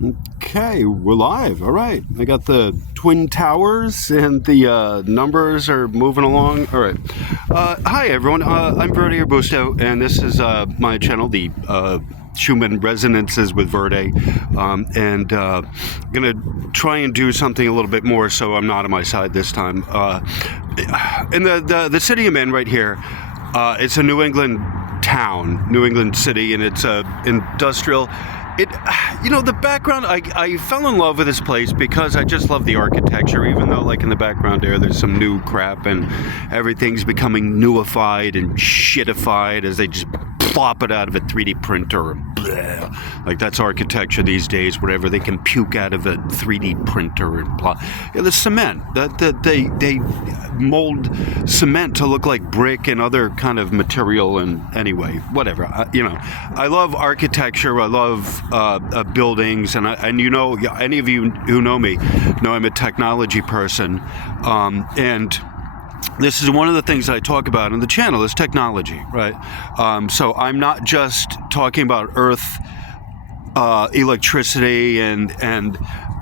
Okay, we're live. All right. I got the Twin Towers and the numbers are moving along. All right. Hi, everyone. I'm Verde Busto, and this is my channel, the Schumann Resonances with Verde. And I'm going to try and do something a little bit more so I'm not on my side this time. In the city I'm in right here, it's a New England town, New England city, and it's industrial. The background, I fell in love with this place because I just love the architecture, even though, like, in the background there's some new crap and everything's becoming newified and shitified as they just plop it out of a 3D printer. Blah. Like, that's architecture these days, whatever they can puke out of a 3D printer and blah. Yeah, the cement, they mold cement to look like brick and other kind of material, and anyway, whatever. I love architecture, I love buildings, and any of you who know me know I'm a technology person, and this is one of the things that I talk about on the channel is technology, right? So I'm not just talking about Earth, electricity, and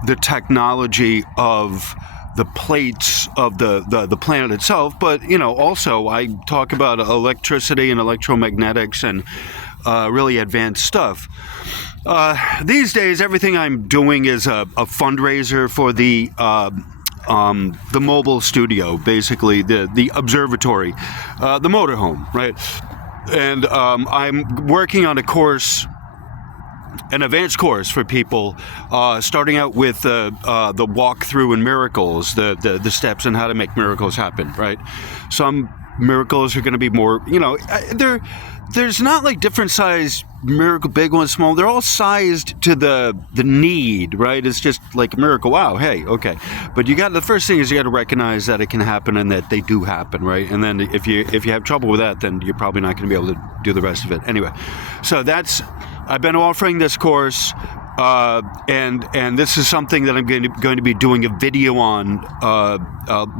the technology of the plates of the planet itself, but also I talk about electricity and electromagnetics and really advanced stuff. These days, everything I'm doing is a fundraiser for the mobile studio, basically the observatory, the motorhome, right? And I'm working on a course, an advanced course for people, starting out with the walkthrough in Miraclez, the steps on how to make miracles happen, right? Some miracles are going to be more, there's not like different size miracle, big ones, small. They're all sized to the need, right? It's just like a miracle. Wow, hey, okay. But the first thing is you got to recognize that it can happen and that they do happen, right? And then if you have trouble with that, then you're probably not going to be able to do the rest of it. Anyway, so I've been offering this course, and this is something that I'm going to be doing a video on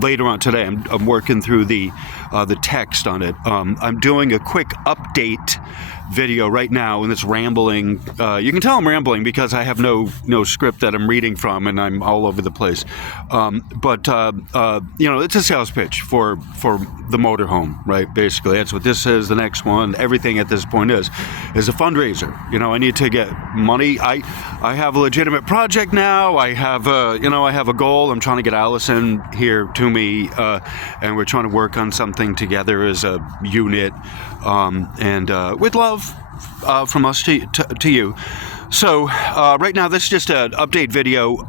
later on today. I'm working through the text on it. I'm doing a quick update video right now, and it's rambling. You can tell I'm rambling because I have no script that I'm reading from, and I'm all over the place. But it's a sales pitch for the motorhome, right? Basically, that's what this is. The next one, everything at this point is a fundraiser. I need to get money. I have a legitimate project now. I have a goal. I'm trying to get Allison here to me, and we're trying to work on something together as a unit, and with love from us to you. So right now, this is just an update video.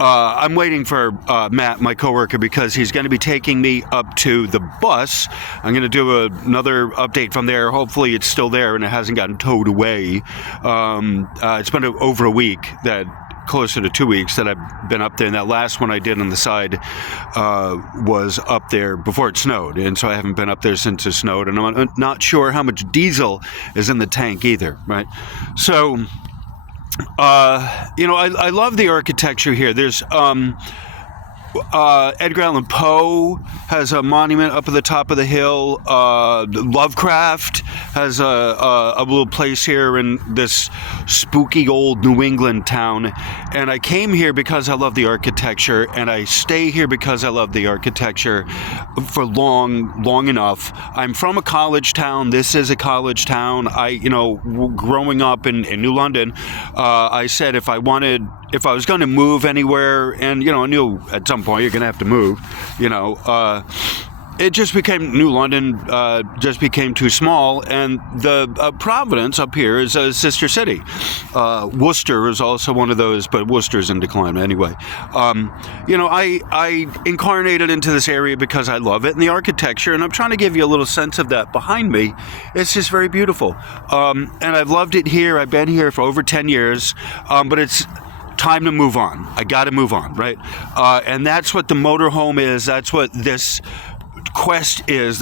I'm waiting for Matt, my coworker, because he's going to be taking me up to the bus. I'm going to do another update from there. Hopefully it's still there and it hasn't gotten towed away. It's been over a week, closer to 2 weeks that I've been up there, and that last one I did on the side was up there before it snowed, and so I haven't been up there since it snowed, and I'm not sure how much diesel is in the tank either, right? So I love the architecture here. There's Edgar Allan Poe has a monument up at the top of the hill. Lovecraft has a little place here in this spooky old New England town. And I came here because I love the architecture, and I stay here because I love the architecture for long enough. I'm from a college town. This is a college town. Growing up in New London, I said if I was going to move anywhere, and I knew at some point you're going to have to move, it just became New London, just became too small, and the Providence up here is a sister city. Worcester is also one of those, but Worcester's in decline anyway. I incarnated into this area because I love it and the architecture, and I'm trying to give you a little sense of that behind me. It's just very beautiful, and I've loved it here. I've been here for over 10 years, but it's time to move on. I got to move on, right? And that's what the motorhome is. That's what this quest is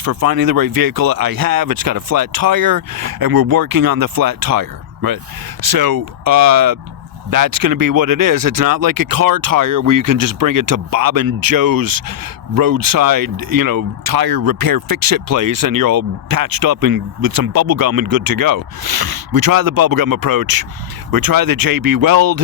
for finding the right vehicle I have. It's got a flat tire, and we're working on the flat tire, right? So that's going to be what it is. It's not like a car tire where you can just bring it to Bob and Joe's roadside, tire repair fix-it place and you're all patched up and with some bubble gum and good to go. We tried the bubble gum approach. We tried the JB Weld,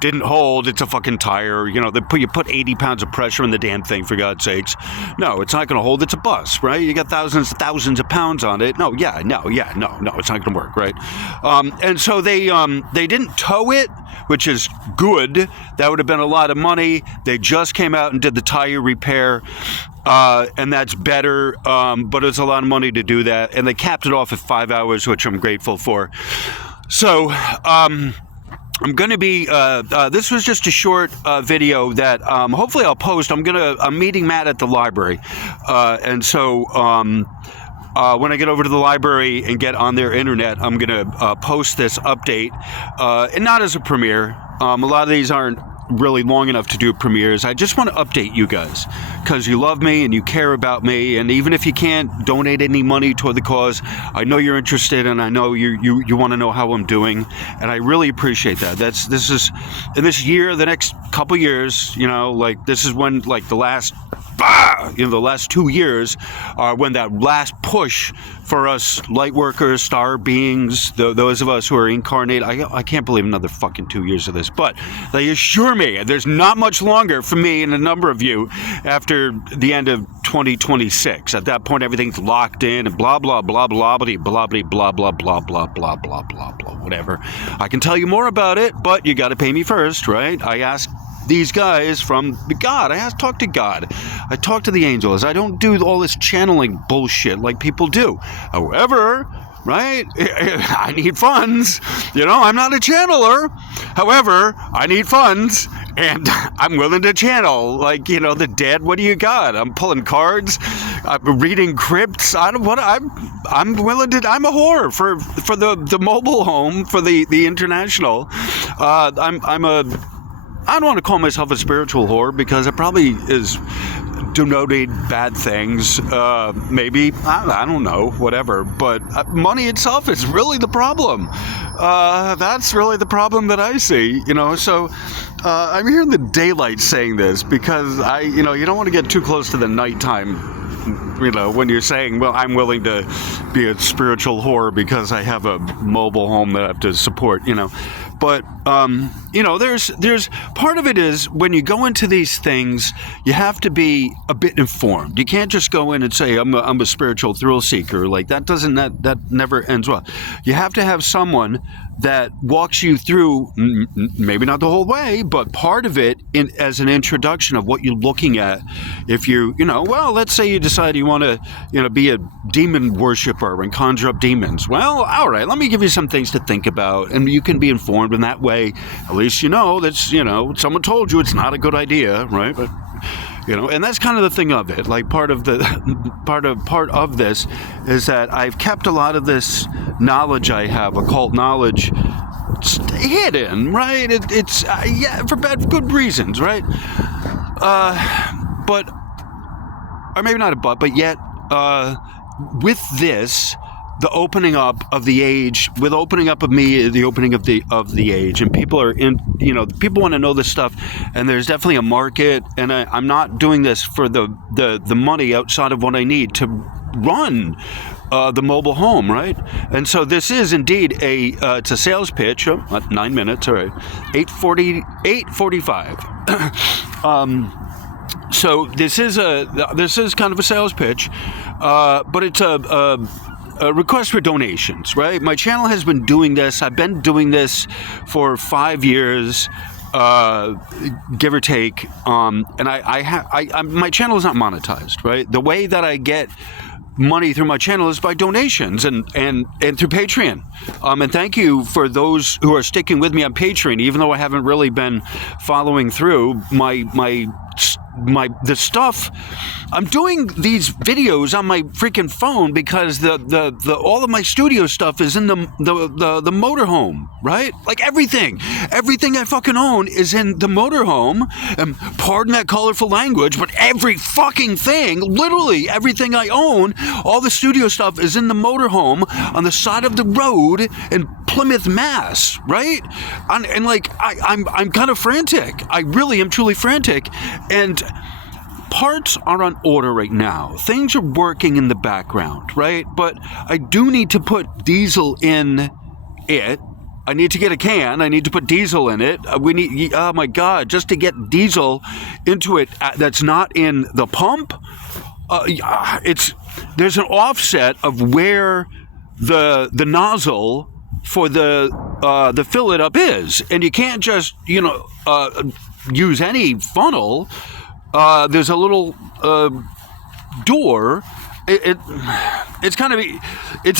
didn't hold. It's a fucking tire. You know, you put 80 pounds of pressure in the damn thing, for God's sakes. No, it's not going to hold. It's a bus, right? You got thousands of pounds on it. No, it's not going to work, right? And so they didn't tow it, which is good. That would have been a lot of money. They just came out and did the tire repair. And that's better, but it's a lot of money to do that. And they capped it off at 5 hours, which I'm grateful for. So I'm going to be, this was just a short video that hopefully I'll post. I'm meeting Matt at the library. And so when I get over to the library and get on their internet, I'm going to post this update, and not as a premiere. A lot of these aren't really long enough to do premieres. I just want to update you guys because you love me and you care about me, and even if you can't donate any money toward the cause, I know you're interested, and I know you want to know how I'm doing, and I really appreciate that. This is in this year, the next couple years, you know, like this is when like the last 2 years are when that last push for us light workers, star beings, those of us who are incarnate. I can't believe another fucking 2 years of this, but they assure me there's not much longer for me and a number of you after the end of 2026. At that point, everything's locked in and blah, blah, blah, blah, blah, blah, blah, blah, blah, blah, blah, blah, blah, blah, blah, whatever. I can tell you more about it, but you got to pay me first, right? I asked these guys from God. I talk to God. I talk to the angels. I don't do all this channeling bullshit like people do. However, right, I need funds. You know, I'm not a channeler. However, I need funds, and I'm willing to channel. Like, you know, the dead. What do you got? I'm pulling cards. I'm reading crypts. I'm willing to. I'm a whore for the mobile home, for the international. I don't want to call myself a spiritual whore because it probably is denoting bad things. Maybe, I don't know, whatever. But money itself is really the problem. That's really the problem that I see, you know. So I'm here in the daylight saying this because you don't want to get too close to the nighttime. You know, when you're saying, well, I'm willing to be a spiritual whore because I have a mobile home that I have to support, you know. But, you know, there's part of it is when you go into these things, you have to be a bit informed. You can't just go in and say, I'm a spiritual thrill seeker. Like that never ends well. You have to have someone that walks you through, maybe not the whole way, but part of it as an introduction of what you're looking at. If well, let's say you decide you want to, be a demon worshiper and conjure up demons. Well, all right, let me give you some things to think about, and you can be informed in that way. At least you know that's, someone told you it's not a good idea, right? But, and that's kind of the thing of it. Like part of this is that I've kept a lot of this knowledge I have, occult knowledge, hidden, right? It's for good reasons, right? Or maybe not but yet, with this, the opening up of the age, with opening up of me, the opening of the age, and people are people want to know this stuff, and there's definitely a market, and I'm not doing this for the money outside of what I need to run the mobile home, right? And so this is indeed it's a sales pitch. 9 minutes, all right. 8:45. So this is kind of a sales pitch, but it's a request for donations, right? My channel has been doing this. I've been doing this for 5 years, give or take. And my channel is not monetized, right? The way that I get money through my channel is by donations and through Patreon. And thank you for those who are sticking with me on Patreon, even though I haven't really been following through the stuff. I'm doing these videos on my freaking phone because the all of my studio stuff is in the motorhome, right? Like everything I fucking own is in the motorhome. And pardon that colorful language, but every fucking thing, literally everything I own, all the studio stuff is in the motorhome on the side of the road in Plymouth, Mass, right? And like I'm kind of frantic. I really am truly frantic, and parts are on order right now. Things are working in the background, right? But I do need to put diesel in it I need to get a can. I need to put diesel in it. We need, oh my God, just to get diesel into it that's not in the pump. There's an offset of where the nozzle for the fill it up is, and you can't just use any funnel. There's a little door. It's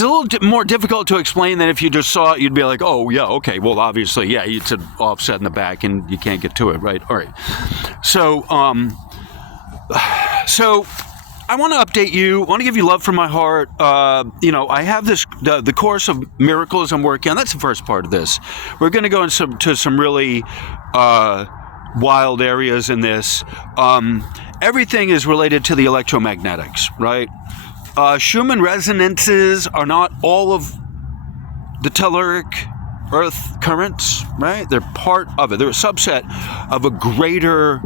a little more difficult to explain than if you just saw it. You'd be like, oh yeah, okay, well obviously, yeah, it's an offset in the back and you can't get to it, right? All right. So I want to update you. I want to give you love from my heart. I have the course of Miraclez I'm working on. That's the first part of this. We're going to go into some really wild areas in this. Everything is related to the electromagnetics, right? Schumann resonances are not all of the telluric earth currents, right? They're part of it. They're a subset of a greater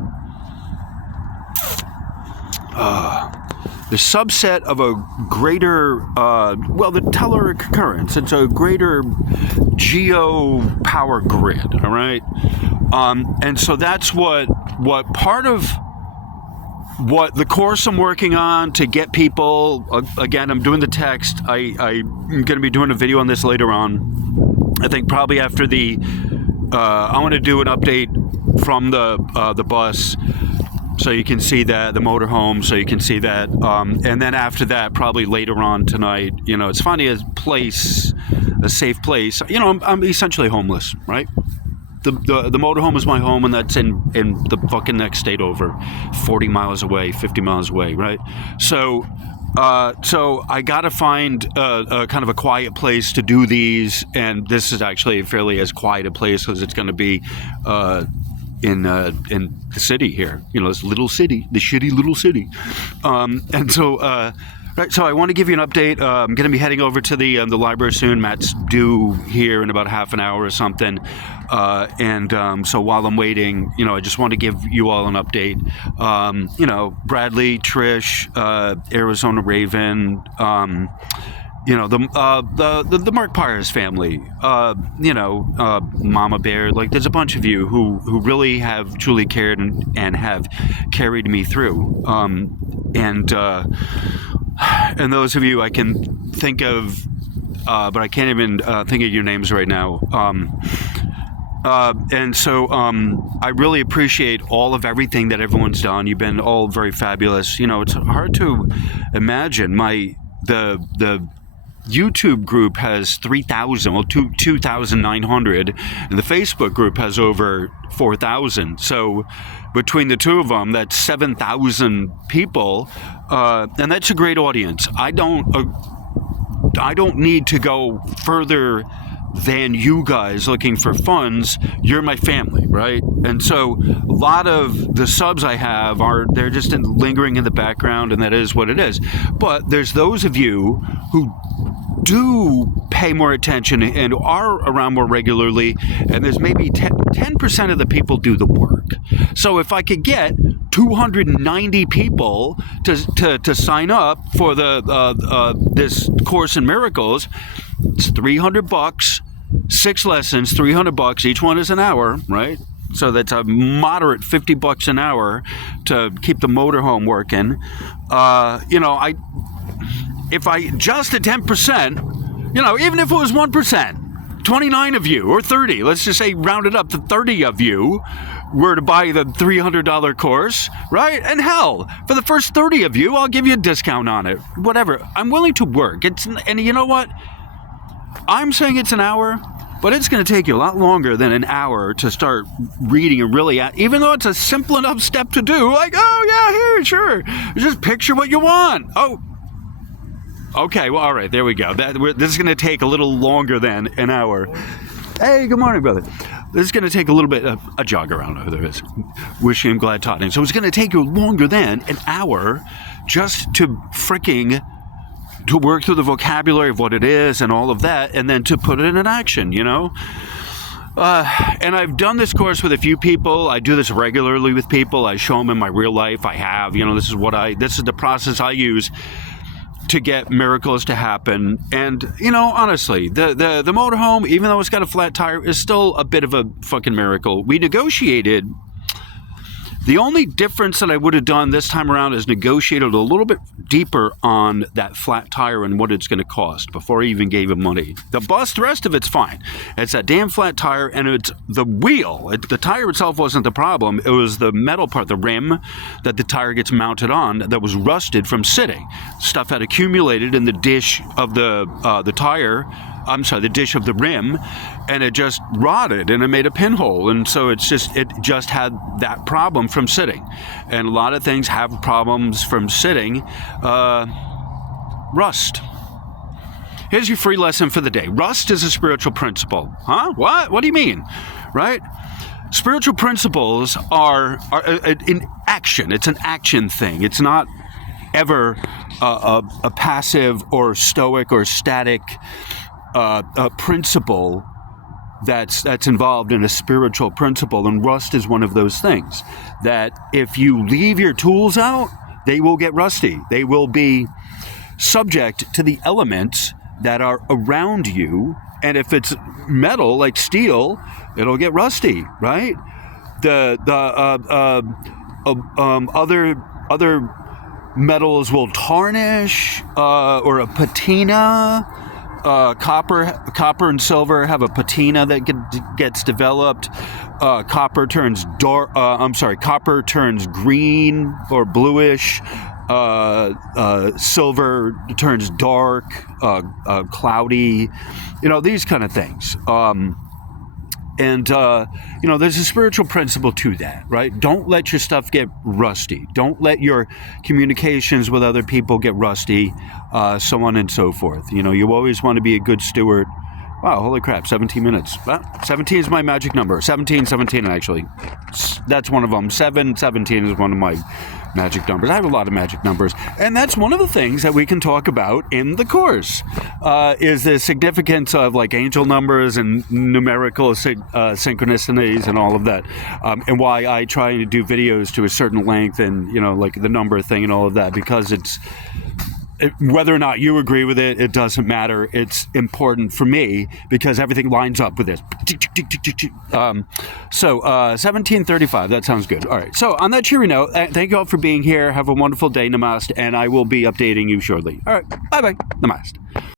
the telluric currents. It's a greater geo power grid, all right? And so that's what part of what the course I'm working on to get people, again, I'm doing the text. I'm going to be doing a video on this later on. I think probably after I want to do an update from the bus, so you can see that, the motorhome, so you can see that. And then after that, probably later on tonight, it's funny, a safe place. I'm essentially homeless, right? The motorhome is my home, and that's in the fucking next state over, 40 miles away, 50 miles away, right? So I got to find a kind of a quiet place to do these, and this is actually fairly as quiet a place as it's going to be in the city here, this little city, the shitty little city, and so. Right, so I want to give you an update. I'm going to be heading over to the library soon. Matt's due here in about half an hour or something. So while I'm waiting, I just want to give you all an update. Bradley, Trish, Arizona Raven, the Mark Pyers family, Mama Bear, like there's a bunch of you who really have truly cared and have carried me through. And those of you I can think of, but I can't even think of your names right now. I really appreciate all of everything that everyone's done. You've been all very fabulous. It's hard to imagine. The YouTube group has 2,900, and the Facebook group has over 4,000. So between the two of them, that's 7,000 people, and that's a great audience. I don't need to go further than you guys looking for funds. You're my family, right? And so a lot of the subs I have they're just lingering in the background, and that is what it is. But there's those of you who do pay more attention and are around more regularly, and there's maybe 10% of the people do the work. So if I could get 290 people to sign up for this course in Miraclez, it's $300, 6 lessons, $300. Each one is an hour, right? So that's a moderate $50 an hour to keep the motorhome working. If I just at 10%, even if it was 1%, 29 of you or 30, let's just say round it up to 30 of you were to buy the $300 course, right? And hell, for the first 30 of you, I'll give you a discount on it. Whatever. I'm willing to work. And you know what? I'm saying it's an hour, but it's going to take you a lot longer than an hour to start reading and really, even though it's a simple enough step to do, like, oh yeah, here, sure. Just picture what you want. Oh, okay, well, all right, there we go. This is going to take a little longer than an hour. Hey, good morning, brother. This is going to take a little bit of a jog around over there. Wishing him glad tidings. So it's going to take you longer than an hour just to work through the vocabulary of what it is and all of that, and then to put it in action, And I've done this course with a few people. I do this regularly with people. I show them in my real life. I have, this is the process I use to get miracles to happen. And, you know, honestly, the motorhome, even though it's got a flat tire, is still a bit of a fucking miracle. We negotiated. The only difference that I would have done this time around is negotiated a little bit deeper on that flat tire and what it's going to cost before I even gave him money. The rest of it's fine. It's that damn flat tire, and it's the wheel. The tire itself wasn't the problem. It was the metal part, the rim that the tire gets mounted on, that was rusted from sitting. Stuff had accumulated in the dish of the tire. I'm sorry, the dish of the rim, and it just rotted and it made a pinhole. And so it just had that problem from sitting. And a lot of things have problems from sitting. Rust. Here's your free lesson for the day. Rust is a spiritual principle. Huh? What? What do you mean? Right? Spiritual principles are in action. It's an action thing. It's not ever a passive or stoic or static a principle that's involved in a spiritual principle, and rust is one of those things that if you leave your tools out, they will get rusty. They will be subject to the elements that are around you, and if it's metal like steel, it'll get rusty, right? The other metals will tarnish, or a patina. Copper and silver have a patina that gets developed. Copper turns copper turns green or bluish. Silver turns dark, cloudy. You know, these kind of things. You know, there's a spiritual principle to that, right? Don't let your stuff get rusty. Don't let your communications with other people get rusty, so on and so forth. You know, you always want to be a good steward. Wow, holy crap, 17 minutes. Well, 17 is my magic number. 17, actually. That's one of them. 17 is one of my magic numbers. I have a lot of magic numbers. And that's one of the things that we can talk about in the course, is the significance of like angel numbers and numerical synchronicities and all of that. And why I try to do videos to a certain length and, you know, like the number thing and all of that, because whether or not you agree with it, it doesn't matter. It's important for me because everything lines up with this. 1735, that sounds good. All right. So on that cheery note, thank you all for being here. Have a wonderful day. Namaste. And I will be updating you shortly. All right. Bye-bye. Namaste.